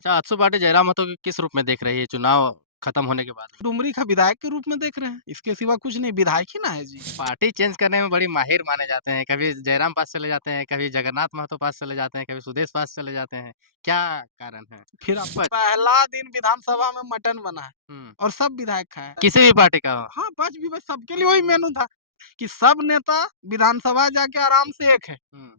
अच्छा, अत्सु पार्टी जयराम महतो को किस रूप में देख रही है चुनाव खत्म होने के बाद में? डुमरी का विधायक के रूप में देख रहे हैं, इसके सिवा कुछ नहीं, विधायक ही ना है जी। पार्टी चेंज करने में बड़ी माहिर माने जाते हैं, कभी जयराम पास चले जाते हैं, कभी जगन्नाथ महतो पास चले जाते हैं, कभी सुदेश पास चले जाते हैं। क्या कारण है? फिर आप बस पहला दिन विधानसभा में मटन बना है हुँ, और सब विधायक खाए। किसी भी पार्टी का हो। हाँ, 5 भी बस सबके लिए वही मेनू था कि सब नेता विधानसभा जाके आराम से एक है। हुँ,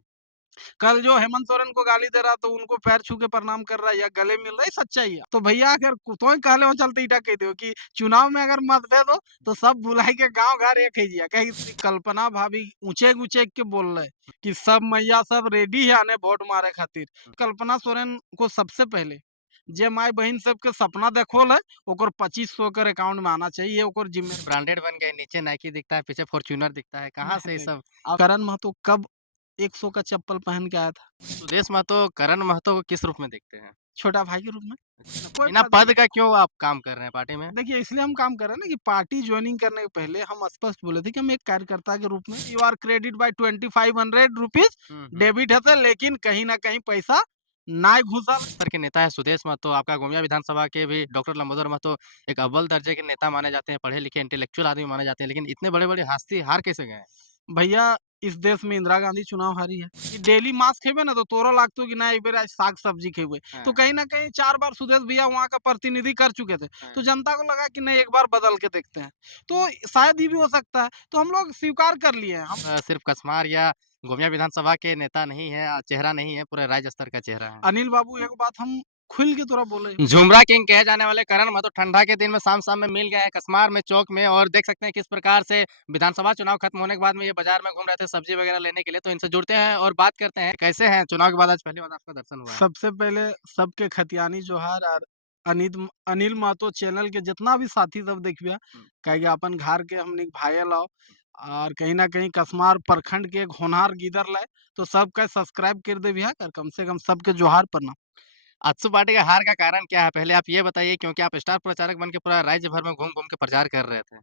कल जो हेमंत सोरेन को गाली दे रहा तो उनको पैर छू के प्रणाम कर रहा है या गले मिल रहा है, सच्चाई है। तो भैया अगर तो कहले हो चलते ईटा कह दो कि चुनाव में अगर मतभेद हो तो सब बुलाई के गांव घर एक ही जिया कहीं कल्पना भाभी ऊंचे ऊंचे के बोल रहे कि सब मैया सब रेडी है आने वोट मारे खातिर। हुँ। कल्पना सोरेन को सबसे पहले जे माई बहन सबके सपना देखोल है ओकर 2500 कर अकाउंट में आना चाहिए ओकर जिम्मे। ब्रांडेड बन गए, नीचे नाइकी दिखता है, पीछे फॉर्च्यूनर दिखता है, कहाँ नहीं से ये नहीं सब? अब करण महतो कब 100 का चप्पल पहन के आया था? सुदेश महतो, करण महतो को किस रूप में देखते हैं? छोटा भाई के रूप में। अच्छा, कोई बिना पद पद नहीं। का क्यों आप काम कर रहे हैं पार्टी में? देखिए इसलिए हम काम कर रहे हैं ना कि पार्टी ज्वाइनिंग करने के पहले हम स्पष्ट बोले थे कि हम एक कार्यकर्ता के रूप में you are credit by 2500 rupees हुँ, हुँ। डेबिट है लेकिन कहीं ना कहीं पैसा ना घुसा। स्तर के नेता है सुदेश महतो, आपका गोमिया विधानसभा के भी डॉक्टर लंबोदर महतो एक अव्वल दर्जे के नेता माने जाते हैं, पढ़े-लिखे इंटेलेक्चुअल आदमी माने जाते हैं, लेकिन इतने बड़े-बड़े हस्ती हार कैसे गए हैं? भैया इस देश में इंदिरा गांधी चुनाव हारी है कि डेली मांस खेबे ना तो तोरो लागतो कि ना एक बेर आज साग सब्जी खेबे। तो हाँ, कहीं ना कहीं 4 बार सुदेश भैया वहां का प्रतिनिधि कर चुके थे। तो हाँ। जनता को लगा कि नहीं एक बार बदल के देखते हैं। तो शायद ये भी हो सकता है तो हम लोग स्वीकार कर लिए हैं हम। सिर्फ कसमार या गोमिया विधानसभा के नेता नहीं है, चेहरा नहीं है, पूरे राज्य स्तर का चेहरा है। अनिल बाबू एक बात हम खुल के तोरा बोले। झुमरा किंग कहे जाने वाले करण महतो ठंडा के दिन में शाम-शाम में मिल गए हैं कसमार में, चौक में और देख सकते हैं किस प्रकार से विधानसभा चुनाव खत्म होने के बाद में ये बाजार में घूम रहे थे सब्जी वगैरह लेने के लिए। तो इनसे जुड़ते हैं और बात करते हैं, कैसे हैं? चुनाव के बाद आज पहली बार आपका दर्शन हुआ है। सबसे पहले सबके खतियानी जोहार और अनिल महतो चैनल के जितना भी साथी सब देखिए हुँ, कहे अपन घर के हमने भाई लाओ और कहीं ना कहीं कसमार प्रखंड के एक होनहार गीदर लाए तो सबका सब्सक्राइब कर दे भैया कर कम से कम सबके जोहार प्रणाम। आजसू पार्टी का हार का कारण क्या है? पहले आप ये बताइए क्योंकि आप स्टार प्रचारक बन के पूरा राज्य भर में घूम-घूम के प्रचार कर रहे थे।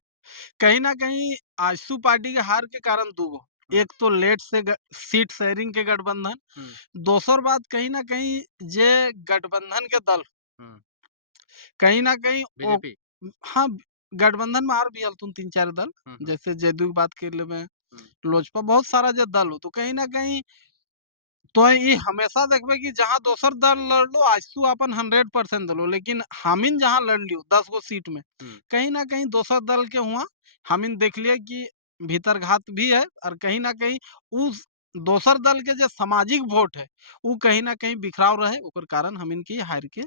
कहीं ना कहीं आजसू पार्टी के हार के कारण दो गो। हुँ, एक तो लेट से सीट शेयरिंग के गठबंधन। हुँ, दोसर बात कहीं ना कहीं जे गठबंधन के दल हुँ। कहीं न कहीं ओ बीजेपी? हाँ, गठबंधन में और भी हलथुन 3-4 दल, हुँ, हुँ, जैसे जदयू की बात कर लेबे, हुँ, लोजपा बहुत सारा जो दल हो, तो कहीं न कहीं तो ई हमेशा देखबे कि जहाँ दोसर दल लड़लो आजसू अपन 100% दलो, लेकिन हामिन जहाँ लड़ लियो 10 गो सीट में, हुँ। कहीं न कहीं दोसर दल के हुआ हामिन देख लिए कि भीतरघात भी है और कहीं न कहीं उस दोसर दल के जो सामाजिक वोट है, उ कहीं न कहीं बिखराव रहे, ओकर कारण हामिन के हार के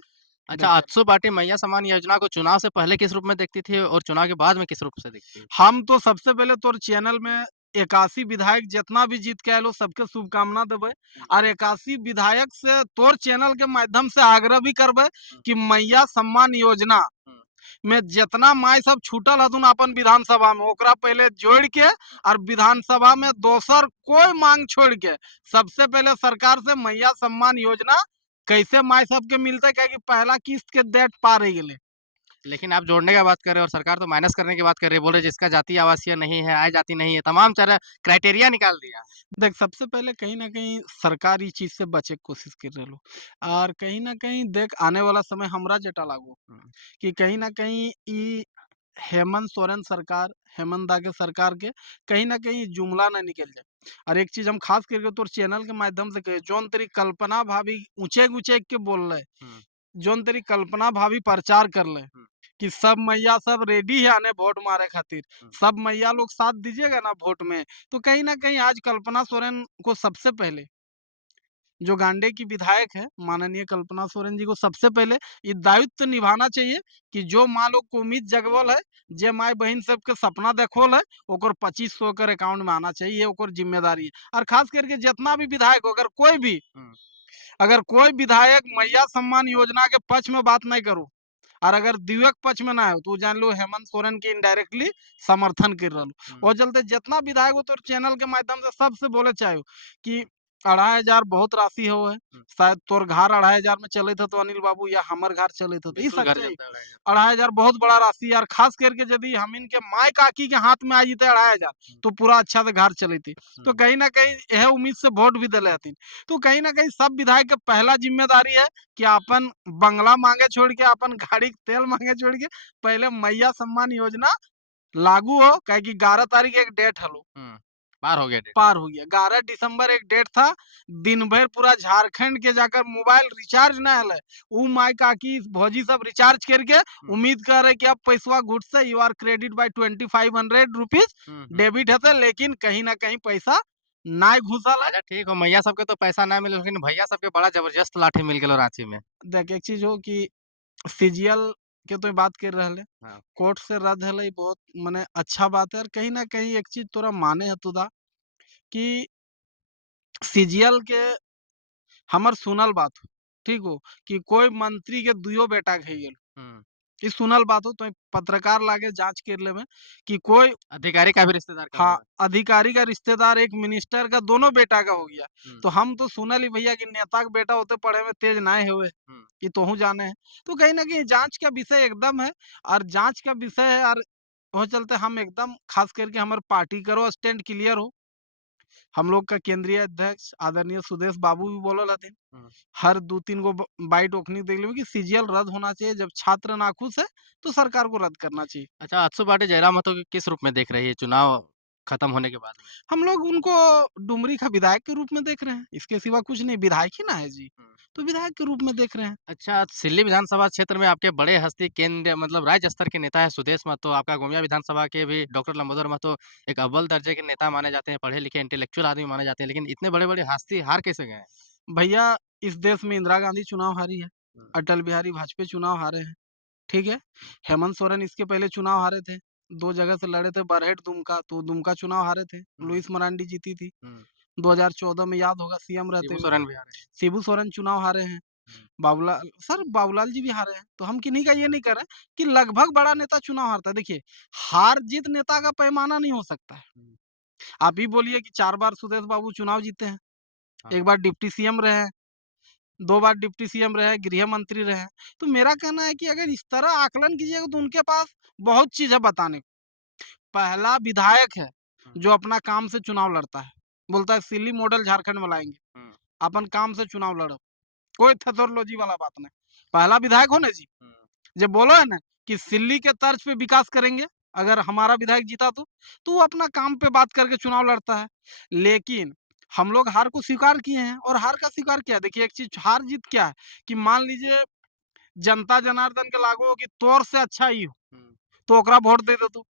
अच्छा, डटे। आजसू पार्टी मैया सम्मान योजना को चुनाव से पहले किस रूप में देखती थी और चुनाव के बाद में किस रूप से देखती है? हम तो सबसे पहले तोर चैनल में 81 विधायक जितना भी जीत के आएलो सबके शुभकामना देबै हुँ, और 81 विधायक से तोर चैनल के माध्यम से आग्रह भी करबै हुँ, कि मैया सम्मान योजना हुँ, में जितना माई सब छूटल हथुन अपन विधानसभा में ओकरा पहले जोड़ के और विधानसभा में दोसर कोई मांग छोड़ के सबसे पहले सरकार से मैया सम्मान योजना कैसे माई सबके मिलते क्या कि पहला किस्त के डेट पार हो गए। लेकिन आप जोड़ने का बात कर रहे हैं और सरकार तो माइनस करने की बात कर रही है, बोल रहे हैं जिसका जाति आवासीय नहीं है, आय जाति नहीं है, तमाम सारा क्राइटेरिया निकाल दिया। देख सबसे पहले कहीं न कहीं सरकार इस चीज़ से बचे के कोशिश कर रहलो और कहीं न कहीं देख आने वाला समय हमरा जेटा लागू हुँ, कि कहीं न कहीं ई हेमंत सोरेन सरकार, हेमंत दा के सरकार के कहीं न कहीं जुमला ना निकल जाए। और एक चीज़ हम खास करके तोर चैनल के माध्यम से कहे जौन तेरी कल्पना भाभी ऊँचेक-ऊँचेक के बोल रहे, हुँ, जौन तेरी कल्पना भाभी प्रचार कर ले हुँ, कि सब मैया सब रेडी है आने वोट मारे खातिर, हुँ। सब मैया लोग साथ दीजिएगा ना वोट में। तो कहीं न कहीं आज कल्पना सोरेन को सबसे पहले जो गांडे की विधायक है, माननीय कल्पना सोरेन जी को सबसे पहले ये दायित्व निभाना चाहिए कि जो माँ लोग को उम्मीद जगवल है, जे माई बहन सबके सपना देखोल है, ओकर 2500 कर अकाउंट में आना चाहिए, ओकर जिम्मेदारी है। और खास करके जितना भी विधायक हो, हुँ। अगर कोई विधायक मैया सम्मान योजना के पक्ष में बात नहीं करो और अगर द्विवेक पक्ष में ना हो तो जान लो हेमंत सोरेन के इनडायरेक्टली समर्थन कर रहा हुँ, और चलते जितना विधायक हो तो चैनल के माध्यम से सबसे बोले चाहे कि 2,500 बहुत राशि हो है। हुँ। शायद तोर घर 2,500 में चलत हो तो अनिल बाबू या हमर घर चलत हो तो ई बिल्कुल घर सच्चाई। चलता है 2,500 2,500 बहुत बड़ा राशि यार, खास करके यदि हम इनके माय काकी के हाथ में आ जते 2,500 हुँ, तो पूरा अच्छा से घर चलते। तो हुँ, कहीं न कहीं यह उम्मीद से वोट भी दिले हथिन। तो कहीं न कहीं सब विधायक के पहला जिम्मेदारी है कि अपन बंगला माँगे छोड़ के, अपन गाड़ी के तेल माँगे छोड़ के पहले मैया सम्मान योजना लागू हो, काहे कि 11 तारीख एक डेट हलो। हुँ। पार हो गया डेट। पार हो गया। 11 दिसंबर एक डेट था, दिन भर पूरा झारखंड के जाकर मोबाइल रिचार्ज ना हले, उ माई काकी भौजी सब रिचार्ज करके हुँ, उम्मीद कर रहे कि अब पैसवा घुटसे, you are credit by 2500 rupees हुँ, हुँ। डेबिट हते, लेकिन कहीं न कहीं पैसा नाय घुसल है। अच्छा ठीक हो, मैया सबके तो पैसा ना मिले लेकिन भैया सबके बड़ा ज़बरदस्त लाठी मिल गेलो रांची में। देख एक चीज हो कि सीजीएल के तो बात कर रहले, हाँ। कोर्ट से रद्द हले, बहुत मने अच्छा बात है। और कहीं न कहीं एक चीज तोरा माने हतुदा कि सीजीएल के हमर सुनल बात हो, ठीक हो, कि कोई मंत्री के दुइयो बेटा के गेल। हुँ। ई सुनल बात हो तो पत्रकार लागे जांच कर लेबे कि कोई, अधिकारी का भी रिश्तेदार का हाँ, हुआ है। अधिकारी का रिश्तेदार एक मिनिस्टर का दोनों बेटा का हो गया। हुँ, तो हम तो सुनल ही भैया कि नेता का बेटा होते पढ़े में तेज ना हुए, हुँ। कि तोहू जाने है। तो कहीं ना कहीं जांच का विषय एकदम है, और जांच का विषय है। और वो चलते हम एकदम खास करके हमारे पार्टी करो स्टैंड क्लियर हो। हम लोग का केंद्रीय अध्यक्ष आदरणीय सुदेश बाबू भी बोलल हथिन, हुँ। हर 2-3 गो बाइट ओखनी देख लेबे कि सीजीएल रद्द होना चाहिए। जब छात्र नाखुश है तो सरकार को रद्द करना चाहिए। अच्छा अत्सु पार्टी जयराम महतो को किस रूप में देख रही है चुनाव खत्म होने के बाद में? हम लोग उनको डुमरी का विधायक के रूप में देख रहे हैं, इसके सिवा कुछ नहीं। विधायक ही ना है जी, हुँ। तो विधायक के रूप में देख रहे हैं। अच्छा, सिल्ली विधानसभा क्षेत्र में आपके बड़े हस्ती केंद्र मतलब राज्य स्तर के नेता है सुदेश महतो, आपका गोमिया विधानसभा के भी डॉक्टर लंबोदर महतो एक अव्वल दर्जे के नेता माने जाते हैं, पढ़े-लिखे इंटेलेक्चुअल आदमी माने जाते हैं, लेकिन इतने बड़े-बड़े हस्ती हार कैसे गए हैं? भैया इस देश में इंदिरा गांधी चुनाव हारी है, हुँ, अटल बिहारी वाजपेयी चुनाव हारे हैं, ठीक है। हेमंत सोरेन इसके पहले चुनाव हारे थे, 2 जगह से लड़े थे, बरहेट दुमका, तो दुमका चुनाव हारे थे, हुँ, लुइस मरांडी जीती थी। हुँ। 2014 में याद होगा सीएम रहते शिबू हुए सोरेन भी हारे हैं। शिबू सोरेन चुनाव हारे हैं। हुँ, बाबूलाल सर, बाबूलाल जी भी हारे हैं। तो हम किन्हीं का ये नहीं कर रहे कि लगभग बड़ा नेता चुनाव हारता है। देखिए, हार जीत नेता का पैमाना नहीं हो सकता है। हुँ। आप ही बोलिए कि 4 बार सुदेश बाबू चुनाव जीते हैं, हाँ, 1 बार डिप्टी सीएम रहे हैं, 2 बार डिप्टी सीएम रहे हैं, गृह मंत्री रहे हैं। तो मेरा कहना है कि अगर इस तरह आकलन कीजिएगा तो उनके पास बहुत चीज़ है बताने को। पहला विधायक है हुँ, जो अपना काम से चुनाव लड़ता है। बोलता है सिल्ली मॉडल झारखंड में लाएँगे, हुँ, अपन काम से चुनाव लड़ो। कोई थथोरलोजी वाला बात नहीं। पहला विधायक हो ना जी, हुँ। जब बोला है ना कि सिल्ली के तर्ज पे विकास करेंगे, अगर हमारा विधायक जीता तो वो अपना काम पे बात करके चुनाव लड़ता है। लेकिन हम लोग हार को स्वीकार किए हैं, और हार का स्वीकार क्या है? देखिए एक चीज, हार जीत क्या है कि मान लीजिए जनता जनार्दन के लागू हो कि तोर से अच्छा ही हो, हुँ, तो ओकरा वोट दे दो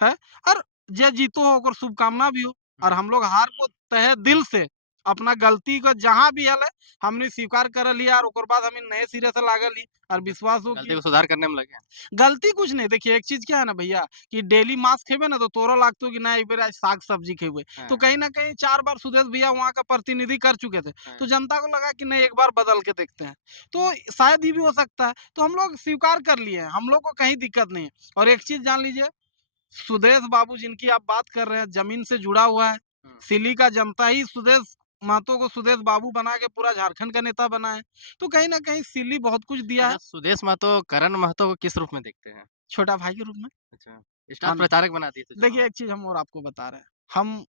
है। और जे जीतो हो ओकर शुभकामना भी हो। और हुँ। हम लोग हार को तहे दिल से अपना गलती को जहाँ भी हले हमने स्वीकार कर लिया, और ओकर बाद हमें नए सिरे से लागल ही, और ग विश्वास हो गलती कि को सुधार करने में लगे हैं। गलती कुछ नहीं। देखिए एक चीज क्या है ना भैया, कि डेली मांस खेबे ना तो तोरो लागतो कि ना एक बार आज साग सब्जी खेबे। तो हाँ, कहीं ना कहीं 4 बार सुदेश भैया वहां का प्रतिनिधि कर चुके थे, हाँ। तो जनता को लगा कि नहीं एक बार बदल के देखते हैं। तो शायद ये भी हो सकता है, तो हम लोग स्वीकार कर लिए हैं, हम लोग को कहीं दिक्कत नहीं है। और एक चीज जान लीजिए, सुदेश बाबू जिनकी आप बात कर रहे हैं जमीन से जुड़ा हुआ है। हुँ। सिली का जनता ही सुदेश महतो को सुदेश बाबू बना के पूरा झारखंड का नेता बना है। तो कहीं ना कहीं सिल्ली बहुत कुछ दिया अच्छा है, सुदेश महतो करण महतो को किस रूप में देखते हैं? छोटा भाई के रूप में। अच्छा, स्टार हाँ ना, प्रचारक बना दिए थे देखिए चुनाव में। एक चीज हम और आपको बता रहे हैं, हम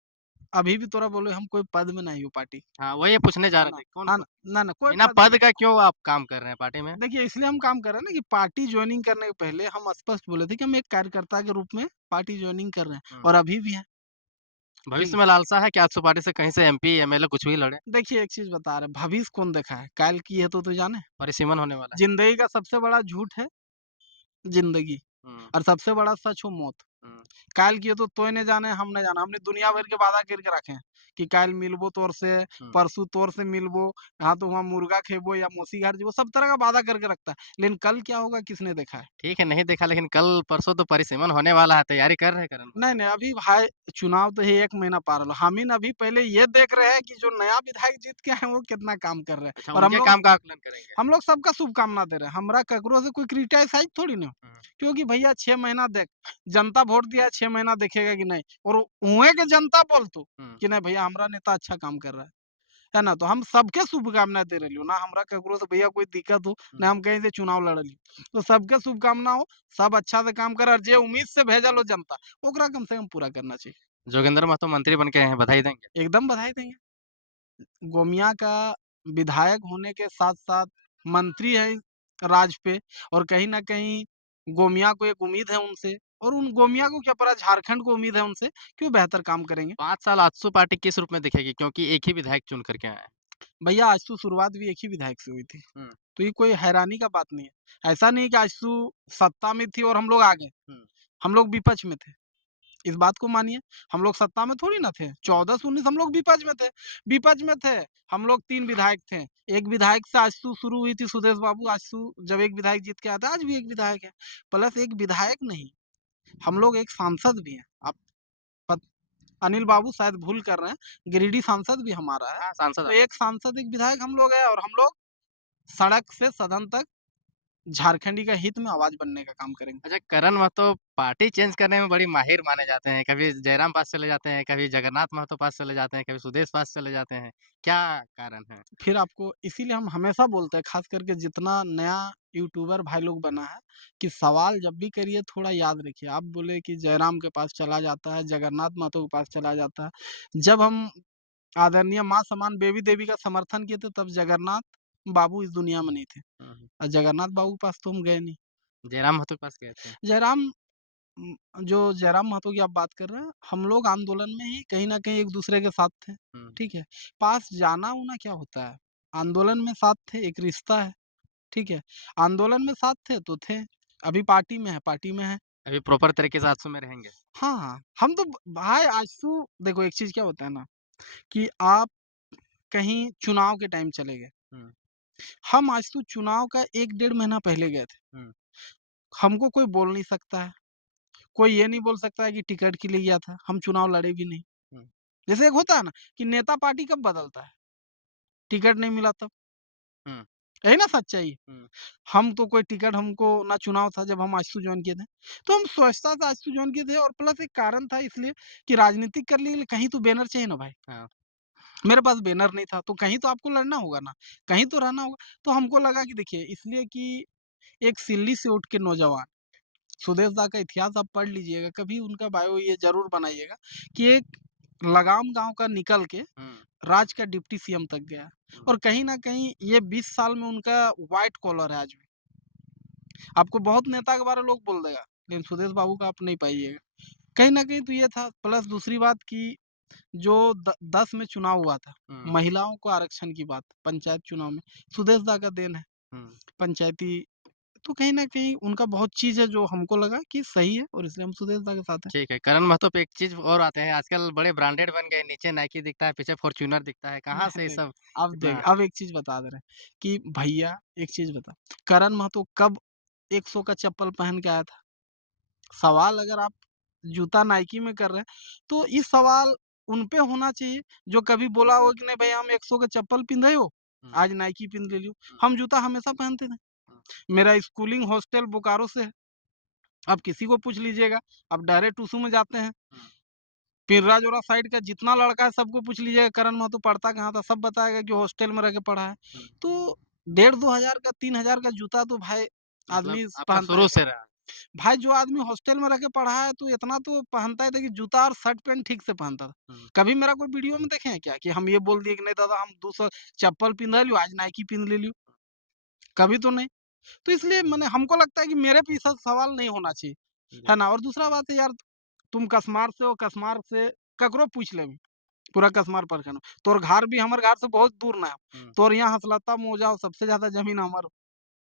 अभी भी तोरा बोले हम कोई पद में नहीं हो पार्टी, हाँ, वही पूछने जा है रहे ना। थे, कौन हाँ प ना, ना ना कोई बिना पद में पद नहीं। का क्यों आप काम कर रहे हैं पार्टी में? देखिए इसलिए हम काम कर रहे हैं ना कि पार्टी ज्वाइनिंग करने के पहले हम स्पष्ट बोले थे कि हम एक कार्यकर्ता के रूप में पार्टी ज्वाइनिंग कर रहे हैं, हुँ। और अभी भी है। ठीक भविष्य है, में लालसा है कि आजसू पार्टी से कहीं से एमपी, एमएलए कुछ भी लड़े? देखिए एक चीज बता रहे हैं, भविष्य कौन देखा है, काल की है तो जाने। परिसीमन होने वाला है। जिंदगी का सबसे बड़ा झूठ है जिंदगी, हुँ, और सबसे बड़ा सच हो मौत। हुँ, काल किए तो तोय ने जाने, हम नहीं जाना। हमने दुनिया भर के वादा करके रखे हैं कि काल मिलबो तोर से, हुँ। परसों तोर से मिलबो, यहाँ तो वहाँ मुर्गा खेबो या मौसी घर जीबो, सब तरह का वादा करके रखता है। लेकिन कल क्या होगा किसने देखा है? ठीक है, नहीं देखा लेकिन कल परसों तो परिसीमन होने वाला है, तैयारी कर रहे हैं करण नहीं महतो? नहीं, अभी भाई चुनाव तो है 1 महीना पार होलो। हम इन अभी पहले ये देख रहे हैं कि जो नया विधायक जीत के आए हैं वो कितना काम कर रहे हैं, अच्छा, और उनके काम का आकलन करेंगे। हम लोग सबका शुभकामना दे रहे हैं। हमरा केकरो से कोई क्रिटिसाइज़ थोड़ी ना हो। हुँ, क्योंकि भैया 6 महीना देख, जनता वोट दिया है, 6 महीना देखेगा कि नहीं, और उहें के जनता बोलतो हुँ। कि नहीं भैया हमरा नेता अच्छा काम कर रहा है ना? तो हम सबके शुभकामना दे रहियो ना, हमरा केकरो से भैया कोई दिक्कत हो, ना हम कहीं से चुनाव लड़लियो। तो सबके शुभकामना हो, सब अच्छा से काम करे और जे उम्मीद से भेजल हो जनता, ओकरा कम से कम पूरा करना चाहिए। जोगिंदर महतो मंत्री बन के आए हैं, बधाई देंगे? एकदम बधाई देंगे। गोमिया का विधायक होने के साथ-साथ मंत्री है राज पे, और कहीं न कहीं गोमिया को एक उम्मीद है उनसे, और उन गोमिया को क्या पता, झारखंड को उम्मीद है उनसे कि वो बेहतर काम करेंगे। 5 साल आजसू पार्टी किस रूप में दिखेगी? क्योंकि एक ही विधायक चुन कर के आए हैं। भैया आजसू शुरुआत भी एक ही विधायक से हुई थी, हुँ, तो ये कोई हैरानी का बात नहीं है। ऐसा नहीं है कि आजसू सत्ता में थी और हम लोग आ गए, हुँ, हम लोग विपक्ष में थे। इस बात को मानिए, हम लोग सत्ता में थोड़ी ना थे, 14 से 19 हम लोग विपक्ष में थे। विपक्ष में थे, हम लोग 3 विधायक थे। एक विधायक से आजसू शुरू हुई थी, सुदेश बाबू, आजसू जब एक विधायक जीत के आता है, आज भी एक विधायक है। प्लस एक विधायक नहीं, हम लोग एक सांसद भी हैं। आप पत अनिल बाबू शायद भूल कर रहे हैं, गिरिडीह सांसद भी हमारा है। हाँ, सांसद तो आप। एक सांसद, एक विधायक हम लोग हैं, और हम लोग सड़क से सदन तक झारखंडी का हित में आवाज़ बनने का काम करेंगे। अच्छा, करण महतो पार्टी चेंज करने में बड़ी माहिर माने जाते हैं। कभी जयराम पास चले जाते हैं, कभी जगन्नाथ महतो पास चले जाते हैं, कभी सुदेश पास चले जाते हैं। क्या कारण है? फिर आपको इसीलिए हम हमेशा बोलते हैं, खास करके जितना नया यूट्यूबर भाई लोग बना है, कि सवाल जब भी करिए थोड़ा याद रखिए। आप बोले कि जयराम के पास चला जाता है, जगन्नाथ महतो के पास चला जाता है। जब हम आदरणीय माँ समान बेबी देवी का समर्थन किए थे, तब जगन्नाथ बाबू इस दुनिया में नहीं थे, हुँ, हुँ। और जगन्नाथ बाबू के पास तो हम गए नहीं। जयराम महतो के पास गए थे। जयराम उम, जो जयराम महतो की आप बात कर रहे हैं, हम लोग आंदोलन में ही कहीं न कहीं एक-दूसरे के साथ थे, हुँ, ठीक है? पास जाना-ऊना क्या होता है? आंदोलन में साथ थे, एक रिश्ता है, ठीक है? आंदोलन में साथ थे तो थे, अभी पार्टी में है, पार्टी में है। अभी प्रॉपर तरीके से आजसू में रहेंगे। हाँ, हाँ, हम तो भाई आजसू देखो, एक चीज़ क्या होता है ना, कि आप कहीं चुनाव के टाइम चले गए, हुँ, हम आजसू चुनाव का 1 डेढ़ महीना पहले गए थे। हुँ, हमको कोई बोल नहीं सकता है, कोई ये नहीं बोल सकता है कि टिकट के लिए गया था, हम चुनाव लड़े भी नहीं। हुँ, जैसे एक होता है ना कि नेता पार्टी कब बदलता है? टिकट नहीं मिला तब। हुँ, यही ना सच्चाई है? हुँ, हम तो कोई टिकट, हमको ना चुनाव था जब हम आजसू जॉइन किए थे। तो हम स्वच्छता से आजसू जॉइन किए थे, और प्लस एक कारण था इसलिए कि राजनीतिक करने के लिए कहीं तो बैनर चाहिए ना भाई। हाँ, मेरे पास बैनर नहीं था, तो कहीं तो आपको लड़ना होगा ना, कहीं तो रहना होगा। तो हमको लगा कि देखिए, इसलिए कि एक सिल्ली से उठ के नौजवान, सुदेश दा का इतिहास आप पढ़ लीजिएगा, कभी उनका बायो ये ज़रूर बनाइएगा कि एक लगाम गाँव का निकल के हुँ, राज्य का डिप्टी सीएम तक गया, हुँ, और कहीं न कहीं ये 20 साल में उनका व्हाइट कॉलर है आज भी। आपको बहुत नेता के बारे में लोग बोल देगा, लेकिन सुदेश बाबू का आप नहीं पाइएगा। कहीं न कहीं तो ये था, प्लस दूसरी बात कि जो 10 में चुनाव हुआ था, हुँ, महिलाओं को आरक्षण की बात, पंचायत चुनाव में, सुदेश दा का देन है, हुँ। पंचायती। तो कहीं न कहीं उनका बहुत चीज़ है जो हमको लगा कि सही है, और इसलिए हम सुदेश दा के साथ हैं। ठीक है, करण महतो पे एक चीज़ और आते हैं, आजकल बड़े ब्रांडेड बन गए, नीचे नाइकी दिखता है, पीछे फॉर्च्यूनर दिखता है, कहाँ से ये देख सब देख, इतना अब एक चीज़ बता दे रहे हैं कि भैया, एक चीज़ बता, करण महतो कब 100 का चप्पल पहन के आया था? सवाल अगर आप जूता नाइकी में कर रहे हैं, तो ये सवाल उन पे होना चाहिए, जो कभी बोला हो कि नहीं भई हम 100 का चप्पल पिन्धे हो, हुँ, आज नाइकी पिन्ध ले लियो। हुँ, हम जूता हमेशा पहनते थे। हुँ, मेरा स्कूलिंग हॉस्टल बोकारो से है। आप किसी को पूछ लीजिएगा, आप डायरेक्ट टूसू में जाते हैं, हुँ, पिर्रा-जोरा साइड का जितना लड़का है सबको पूछ लीजिएगा करण महतो पढ़ता कहाँ था, सब बताएगा कि हॉस्टल में रह के पढ़ा है। हुँ। तो डेढ़ 2 हज़ार का, 3 हज़ार का जूता तो भाई मतलब आदमी आपका पहनता है। शुरू से रहा। भाई जो आदमी हॉस्टल में रह के पढ़ा है तो इतना तो पहनता ही था कि जूता और शर्ट पैंट ठीक से पहनता था। हुँ, कभी मेरा कोई वीडियो में देखे हैं क्या कि हम ये बोल दिए कि नहीं दादा हम 200 चप्पल पिन्धा लियो, आज नाइकी पिन्ध ले लियो? कभी तो नहीं। तो इसलिए मैंने, हमको लगता है कि मेरे पे ये सब सवाल नहीं होना चाहिए, जी। है ना? और दूसरा बात है यार, तुम कस्मार से हो, कस्मार से ककरो पूछ लेबी, पूरा कस्मार प्रखंड में। तोर घर भी हमर घर से बहुत दूर ना हो। हुँ, तोर यहाँ हसलता मौजा हो, सबसे ज़्यादा ज़मीन हमर हो।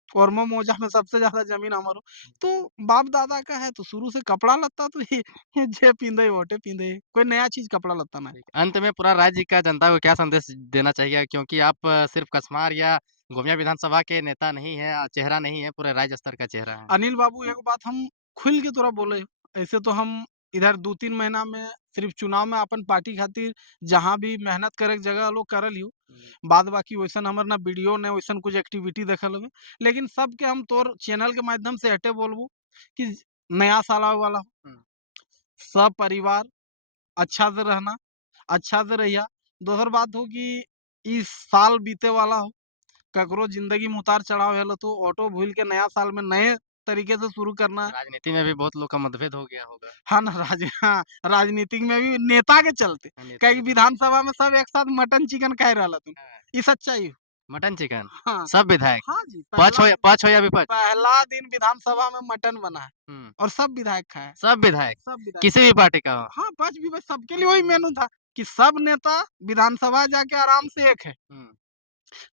कोरमा मौजा में सबसे ज़्यादा ज़मीन हमर हो। तो बाप-दादा का है तो शुरू से कपड़ा-लत्ता तो ये जे पिंधे वोटे पिंधे। कोई नया चीज़ कपड़ा-लत्ता ना है। ठीक। अंत में पूरा राज्य का जनता को क्या संदेश देना चाहिए? क्योंकि आप सिर्फ़ कसमार या गोमिया विधानसभा के नेता नहीं हैं, चेहरा नहीं है, पूरे राज्य स्तर का चेहरा हैं। अनिल बाबू एगो बात हम खुल के तोरा बोले, ऐसे तो हम इधर 2-3 महीना में सिर्फ चुनाव में अपन पार्टी खातिर जहाँ भी मेहनत करे के जगह लोग करल हियो। हुँ, बाद बाकी वैसन हमर ना वीडियो ना वैसन कुछ एक्टिविटी देखल हवे। लेकिन सबके हम तोर चैनल के माध्यम से एटे बोलबो कि नया साल आवे वाला हो, हुँ, सपरिवार अच्छा से रहना, अच्छा से रहिया। दोसर बात हो कि इस साल बीते वाला हो, ककरो ज़िंदगी में उतार-चढ़ाव हेलो तो ऑटो भूल के नया साल में नए तरीके से शुरू करना है। राजनीति में भी बहुत लोग का मतभेद हो गया होगा। हाँ ना, हाँ, राजनीतिक में भी नेता के चलते। हाँ, नेता काहे कि के चलते। विधानसभा में सब एक साथ मटन चिकन खाए रहलथुन। हाँ, ई सच्चाई हो। मटन चिकन, हाँ, सब विधायक, हाँ जी, पहला पक्ष हो या विपक्ष? पहला दिन विधानसभा में मटन बना है हुँ, और सब विधायक खाए हैं, सब विधायक, सब विधायक। किसी भी पार्टी का हो। हाँ, पक्ष-विपक्ष सबके लिए वही मेनू था कि सब नेता विधानसभा जाके आराम से एक है। हुँ,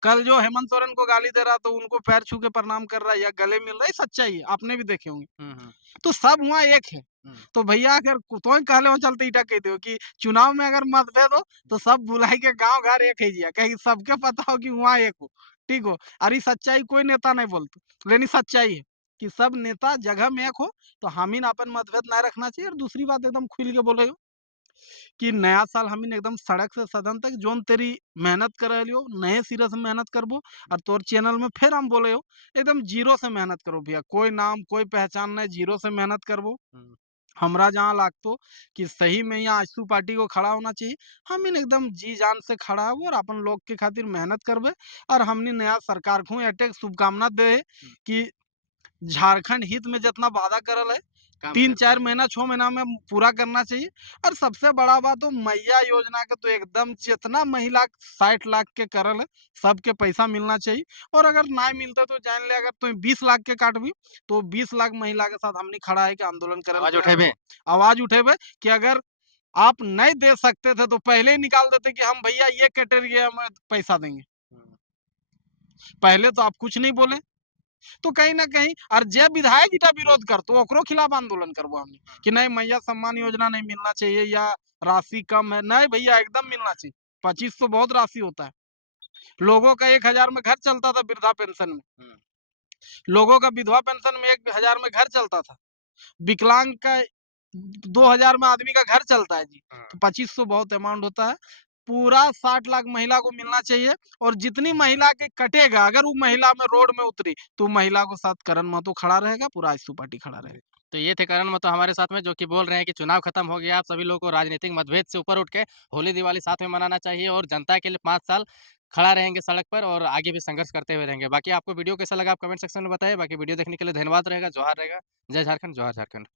कल जो हेमंत सोरेन को गाली दे रहा तो उनको पैर छू के प्रणाम कर रहा है या गले मिल रहा है, सच्चाई है, आपने भी देखे होंगे। हुँ, हुँ, तो सब वहाँ एक है। हुँ, तो भैया अगर तोय कहले हो चलते ईटा कह दो कि चुनाव में अगर मतभेद हो तो सब बुलाई के गाँव घर एक है जिया कहीं सबके पता हो कि वहाँ एक हो, ठीक हो। और ये सच्चाई कोई नेता नहीं बोलते, लेकिन ये सच्चाई है कि सब नेता जगह में एक हो तो हमीन अपन मतभेद ना रखना चाहिए और दूसरी बात एकदम खुल के बोले कि नया साल हमीन एकदम सड़क से सदन तक जोन तेरी मेहनत कर रही हो नए सिरे से मेहनत करबो और तोर चैनल में फिर हम बोले हो एकदम जीरो से मेहनत करो भैया कोई नाम कोई पहचान नहीं जीरो से मेहनत करबो हुँ, हमरा जहाँ लागतो कि सही में यहाँ आशू पार्टी को खड़ा होना चाहिए हम एकदम जी जान से खड़ा हो और अपन लोग के खातिर मेहनत करबे और हमने नया सरकार को अटेक शुभकामना दे हुँ, कि झारखंड हित में जितना वादा करल है काम कर 3-4 दे। महीना 6 महीना में पूरा करना चाहिए और सबसे बड़ा बात तो मैया योजना का तो एकदम जितना महिला 60 लाख के करल है सबके पैसा मिलना चाहिए और अगर ना मिलता तो जान ले अगर तुम 20 लाख के काटबी तो 20 लाख महिला के साथ हमने खड़ा है कि आंदोलन करल आवाज़ तैयार उठेबे? बा। आवाज उठेबे कि अगर आप नहीं दे सकते थे तो पहले ही निकाल देते कि हम भैया ये कैटेगरी में पैसा देंगे। हुँ, पहले तो आप कुछ नहीं बोले तो कहीं न कहीं और जे विधायक इटा विरोध करतो ओकरो खिलाफ आंदोलन करबो हमनी कि नहीं मैया सम्मान योजना नहीं मिलना चाहिए या राशि कम है। नहीं भैया एकदम मिलना चाहिए। 2500 बहुत राशि होता है। लोगों का 1000 में घर चलता था वृद्धा पेंशन में। हुँ, लोगों का विधवा पेंशन में 1000 में घर चलता था। विकलांग का 2000 में आदमी का घर चलता है जी। हाँ। तो 2500 बहुत अमाउंट होता है। पूरा 60 लाख महिला को मिलना चाहिए और जितनी महिला के कटेगा अगर वो महिला में रोड में उतरी तो महिला को साथ करण महतो खड़ा रहेगा पूरा आजसू पार्टी खड़ा जी। रहेगा। तो ये थे करण महतो हमारे साथ में जो कि बोल रहे हैं कि चुनाव खत्म हो गया, आप सभी लोगों को राजनीतिक मतभेद से ऊपर उठ के होली-दिवाली साथ में मनाना चाहिए और जनता के लिए 5 साल खड़ा रहेंगे सड़क पर और आगे भी संघर्ष करते हुए रहेंगे। बाकी आपको वीडियो कैसा लगा आप कमेंट सेक्शन में बताइए। बाकी वीडियो देखने के लिए धन्यवाद रहेगा, जोहार रहेगा। जय झारखंड, जोहार झारखंड।